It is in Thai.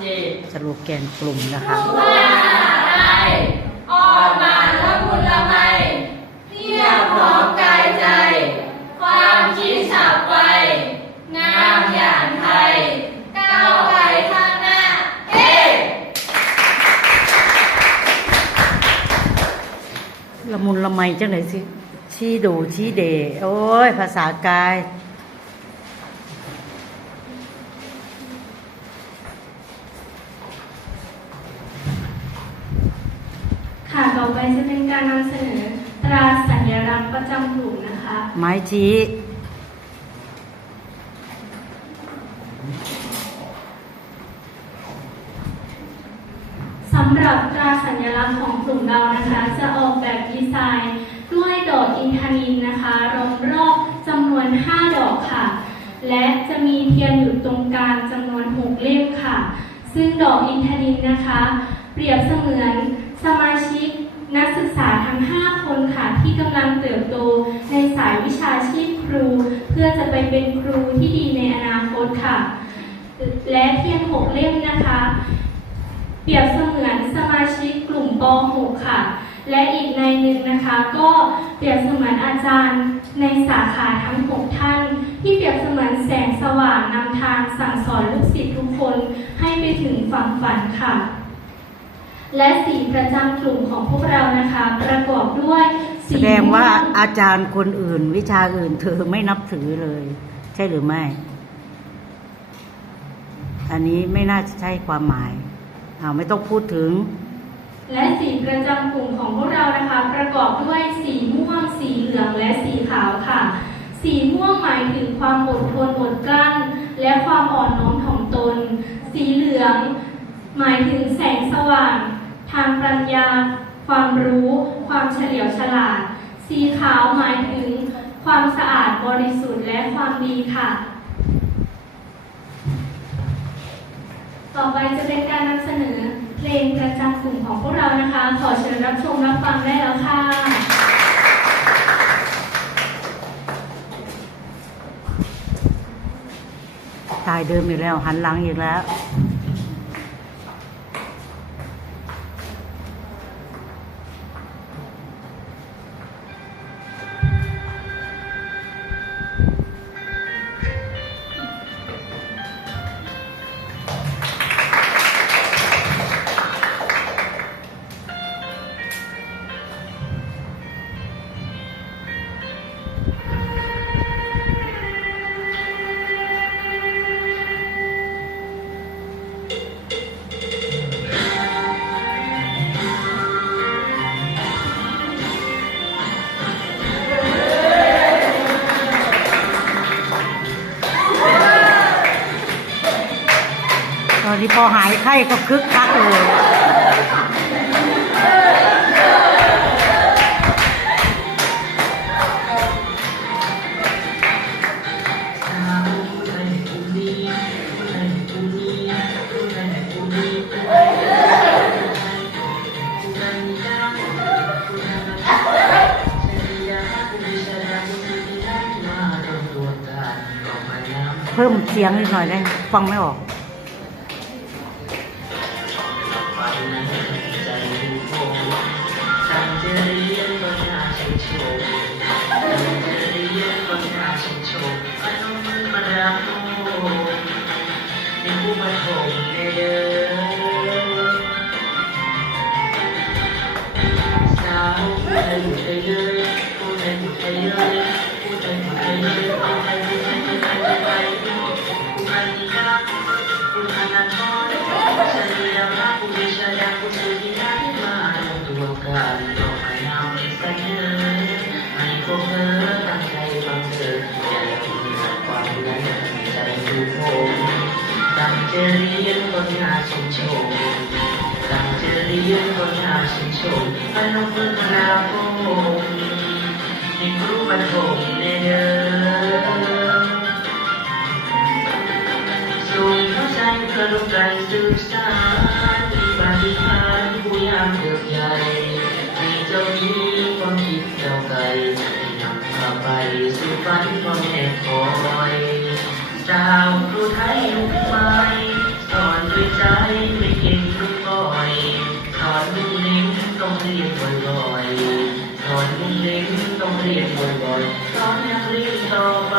สี่สโลแกนกลุ่มนะคะไทยออกมาละมุนละไมเพียบพร้อมกายใจ ความคิดฉับไวงามอย่างไทยก้าวไปข้างหน้าเฮ้ละมุนละไมจังไหนสิชี้ดูชี้เดโอ้ย ภาษากาย ค่ะ ต่ อไปจะเป็นการนำเสนอตราสัญลักษณ์ประจำกลุ่มนะคะ ไม้ชี้สำหรับตราสัญลักษณ์ของกลุ่มเรานะคะ จะออกแบบดีไซน์ด้วยดอกอินทนินนะคะล้อมรอบจำนวน 5 ดอกค่ะ และจะมีเทียนอยู่ตรงกลางจำนวน 6 เล่มค่ะ ซึ่งดอกอินทนินนะคะ เปรียบเสมือนสมาชิก นักศึกษาทั้ง 5 คนค่ะที่กำลังเติบโตในสายวิชาชีพครู เพื่อจะไปเป็นครูที่ดีในอนาคตค่ะ และเทียน6เล่มนะคะ เปรียบเสมือนสมาชิกกลุ่มป .6 ค่ะ และอีกในหนึ่งนะคะ ก็เปรียบเสมือนอาจารย์ในสาขาทั้ง 6 ท่าน ที่เปรียบเสมือนแสงสว่างนำทางสั่งสอนลูกศิษย์ทุกคนให้ไปถึงฝั่งฝันค่ะ และสีประจำกลุ่มของพวกเรานะคะ ประกอบด้วยแสสีดงว่าม่งอาจารย์คนอื่น วิชาอื่นเธอไม่นับถือเลย ใช่หรือไม่ อันนี้ไม่น่าจะใช่ความหมายอ้าวไม่ต้องพูดถึง และสีประจำกลุ่มของพวกเรานะคะ ประกอบด้วยสีม่วง สีเหลืองและสีขาวค่ะ สีม่วงหมายถึงความอดทนอดกลั้น และความอ่อนน้อมถ่อมตน สีเหลือง หมายถึงแสงสว่าง ทางปัญญา ความรู้ ความเฉลียวฉลาด สีขาวหมายถึง ความสะอาดบริสุทธิ์และความดีค่ะ ต่อไปจะเป็นการนำเสนอเพลงประจำกลุ่มของพวกเรานะคะ ขอเชิญรับชมรับฟังได้แล้วค่ะตายเดิมอีกแล้ว หันหลังอีกแล้ว ตอนนี้พอหายไข้ก็คึกคักเลย เพิ่มเสียงนิดหน่อยได้ฟังไม่ออกดั จะเรียนก็น่าชื่นชมดังจะเรียนก็น่าชื่นชมพนมมือกราบผมมีครูบรรทมในเดิม ยังสบไปสุฝันว่าแม่คอยดาวครูไทยลุกไม้สอนด้วยใจไม่เก่งลูกก้อยสอนมุ่งเน้นต้องเรียนบ่อยๆสอนมุ่งเน้นต้องเรียนบ่อยๆสอนนักเรียนต่อไป